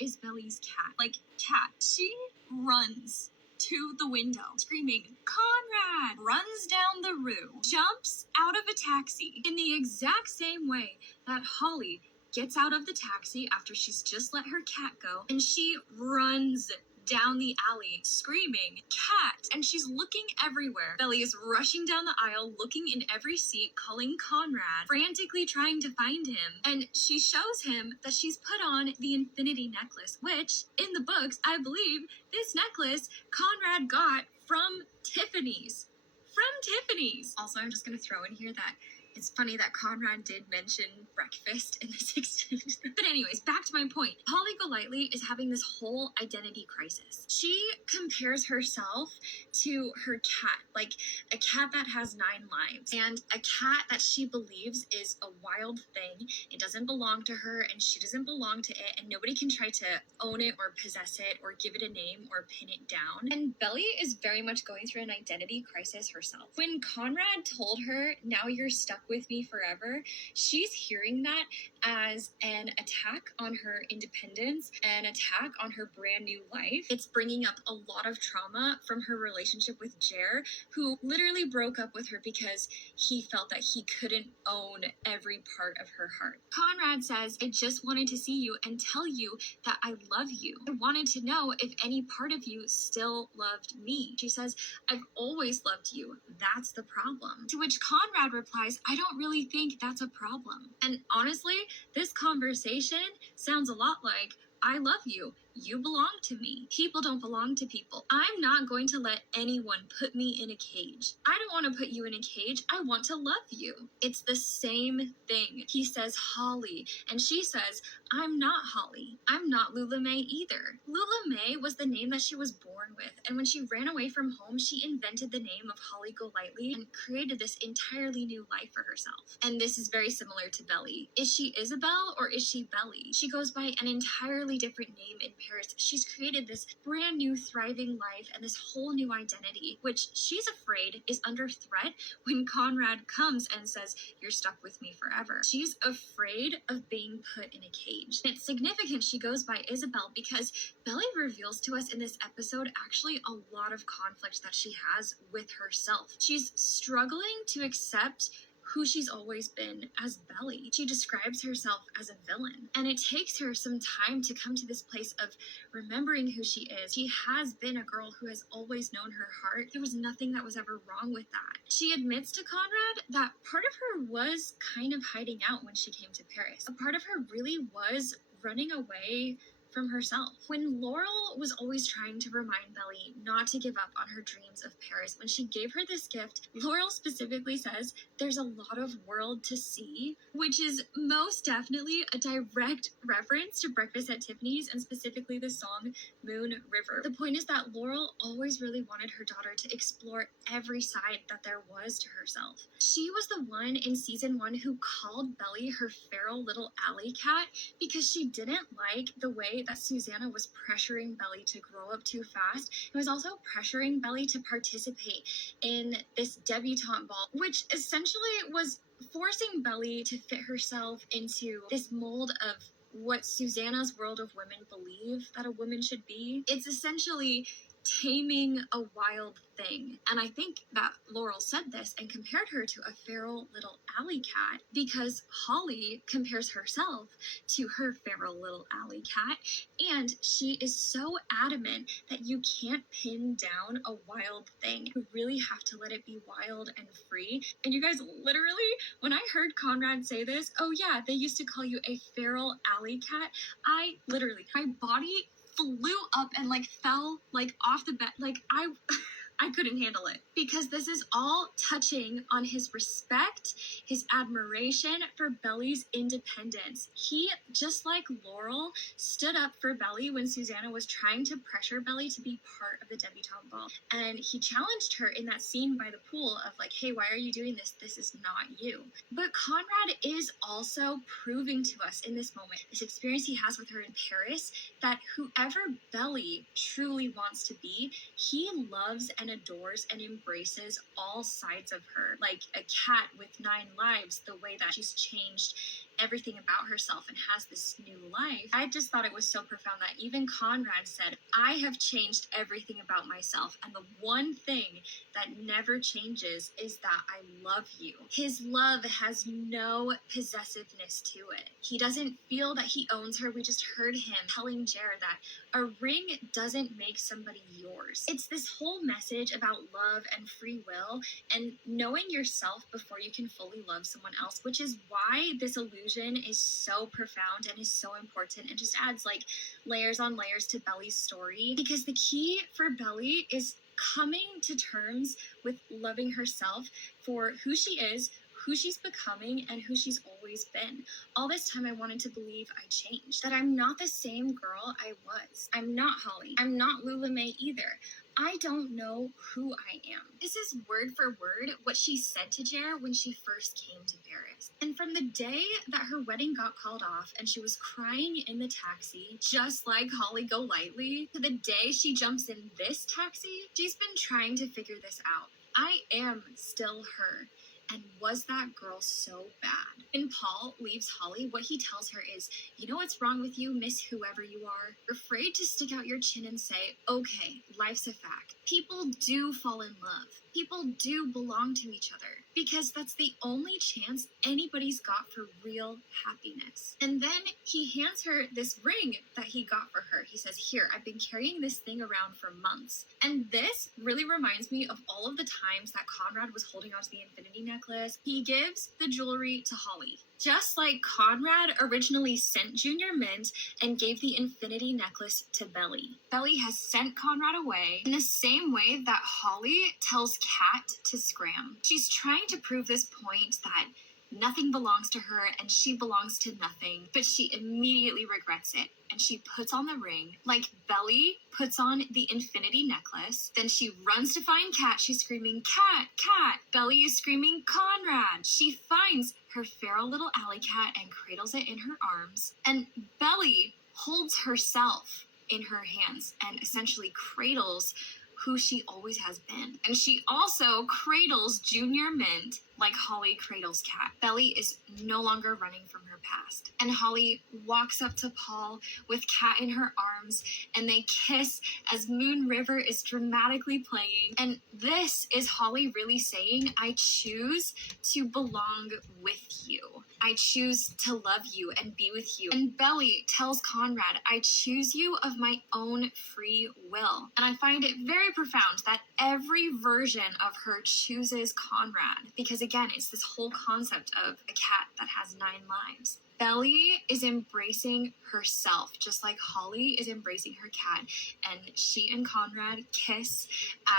is Belly's cat. Like, cat. She runs to the window, screaming, "Conrad!" Runs down the rue, jumps out of a taxi in the exact same way that Holly gets out of the taxi after she's just let her cat go, and she runs down the alley screaming, "Cat!" And she's looking everywhere. Belly is rushing down the aisle, looking in every seat, calling Conrad, frantically trying to find him. And she shows him that she's put on the infinity necklace, which, in the books, I believe this necklace Conrad got from Tiffany's. Also, I'm just going to throw in here that it's funny that Conrad did mention breakfast in this exchange. But anyways, back to my point. Holly Golightly is having this whole identity crisis. She compares herself to her cat, like a cat that has 9 lives, and a cat that she believes is a wild thing. It doesn't belong to her, and she doesn't belong to it, and nobody can try to own it or possess it or give it a name or pin it down. And Belly is very much going through an identity crisis herself. When Conrad told her, "Now you're stuck with me forever," she's hearing that as an attack on her independence, an attack on her brand new life. It's bringing up a lot of trauma from her relationship with Jer, who literally broke up with her because he felt that he couldn't own every part of her heart. Conrad says, "I just wanted to see you and tell you that I love you. I wanted to know if any part of you still loved me." She says, "I've always loved you. That's the problem." To which Conrad replies, "I don't really think that's a problem." And honestly, this conversation sounds a lot like, "I love you. You belong to me. People don't belong to people. I'm not going to let anyone put me in a cage. I don't want to put you in a cage. I want to love you." It's the same thing. He says Holly, and she says, "I'm not Holly. I'm not Lula May either." Lula May was the name that she was born with, and when she ran away from home, she invented the name of Holly Golightly and created this entirely new life for herself. And this is very similar to Belly. Is she Isabel or is she Belly? She goes by an entirely different name in Paris. She's created this brand new thriving life and this whole new identity, which she's afraid is under threat when Conrad comes and says, "You're stuck with me forever." She's afraid of being put in a cage. It's significant she goes by Isabel because Belly reveals to us in this episode actually a lot of conflict that she has with herself. She's struggling to accept who she's always been as Belly. She describes herself as a villain, and it takes her some time to come to this place of remembering who she is. She has been a girl who has always known her heart. There was nothing that was ever wrong with that. She admits to Conrad that part of her was kind of hiding out when she came to Paris. A part of her really was running away from herself. When Laurel was always trying to remind Belly not to give up on her dreams of Paris, when she gave her this gift, Laurel specifically says, "There's a lot of world to see," which is most definitely a direct reference to Breakfast at Tiffany's and specifically the song Moon River. The point is that Laurel always really wanted her daughter to explore every side that there was to herself. She was the one in season 1 who called Belly her feral little alley cat because she didn't like the way that Susanna was pressuring Belly to grow up too fast. It was also pressuring Belly to participate in this debutante ball, which essentially was forcing Belly to fit herself into this mold of what Susanna's world of women believe that a woman should be. It's essentially taming a wild thing. And I think that Laurel said this and compared her to a feral little alley cat because Holly compares herself to her feral little alley cat. And she is so adamant that you can't pin down a wild thing. You really have to let it be wild and free. And you guys, literally, when I heard Conrad say this, "Oh yeah, they used to call you a feral alley cat," my body flew up and fell off the bed. I couldn't handle it because this is all touching on his respect, his admiration for Belly's independence. He, just like Laurel, stood up for Belly when Susanna was trying to pressure Belly to be part of the debutante ball. And he challenged her in that scene by the pool of "Hey, why are you doing this? This is not you." But Conrad is also proving to us in this moment, this experience he has with her in Paris, that whoever Belly truly wants to be, he loves and adores and embraces all sides of her, like a cat with 9 lives, the way that she's changed everything about herself and has this new life. I just thought it was so profound that even Conrad said, I have changed everything about myself, and the one thing that never changes is that I love you. His love has no possessiveness to it. He doesn't feel that he owns her. We just heard him telling Jared that a ring doesn't make somebody yours. It's this whole message about love and free will and knowing yourself before you can fully love someone else, which is why this illusion is so profound and is so important and just adds like layers on layers to Belly's story. Because the key for Belly is coming to terms with loving herself for who she is, who she's becoming, and who she's always been. All this time I wanted to believe I changed, that I'm not the same girl I was. I'm not Holly. I'm not Lula May either. I don't know who I am. This is word for word what she said to Jer when she first came to Paris. And from the day that her wedding got called off and she was crying in the taxi, just like Holly Golightly, to the day she jumps in this taxi, she's been trying to figure this out. I am still her. And was that girl so bad? When Paul leaves Holly, what he tells her is, you know what's wrong with you, miss whoever you are? You're afraid to stick out your chin and say, okay, life's a fact. People do fall in love. People do belong to each other because that's the only chance anybody's got for real happiness. And then he hands her this ring that he got for her. He says, here, I've been carrying this thing around for months. And this really reminds me of all of the times that Conrad was holding onto the infinity necklace. He gives the jewelry to Holly. Just like Conrad originally sent Junior Mint and gave the infinity necklace to Belly. Belly has sent Conrad away in the same way that Holly tells Kat to scram. She's trying to prove this point that nothing belongs to her and she belongs to nothing, but she immediately regrets it. And she puts on the ring, like Belly puts on the infinity necklace. Then she runs to find Kat. She's screaming, Kat, Kat. Belly is screaming, Conrad. She finds her feral little alley cat and cradles it in her arms. And Belly holds herself in her hands and essentially cradles who she always has been. And she also cradles Junior Mint like Holly cradles Kat. Belly is no longer running from her past. And Holly walks up to Paul with Kat in her arms and they kiss as Moon River is dramatically playing. And this is Holly really saying, I choose to belong with you. I choose to love you and be with you. And Belly tells Conrad, I choose you of my own free will. And I find it very profound that every version of her chooses Conrad because again, it's this whole concept of a cat that has 9 lives. Belly is embracing herself, just like Holly is embracing her cat. And she and Conrad kiss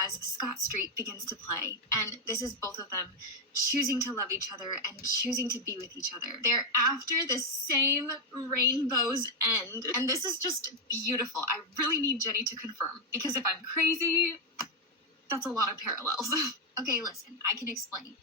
as Scott Street begins to play. And this is both of them choosing to love each other and choosing to be with each other. They're after the same rainbow's end. And this is just beautiful. I really need Jenny to confirm because if I'm crazy, that's a lot of parallels. Okay, listen, I can explain.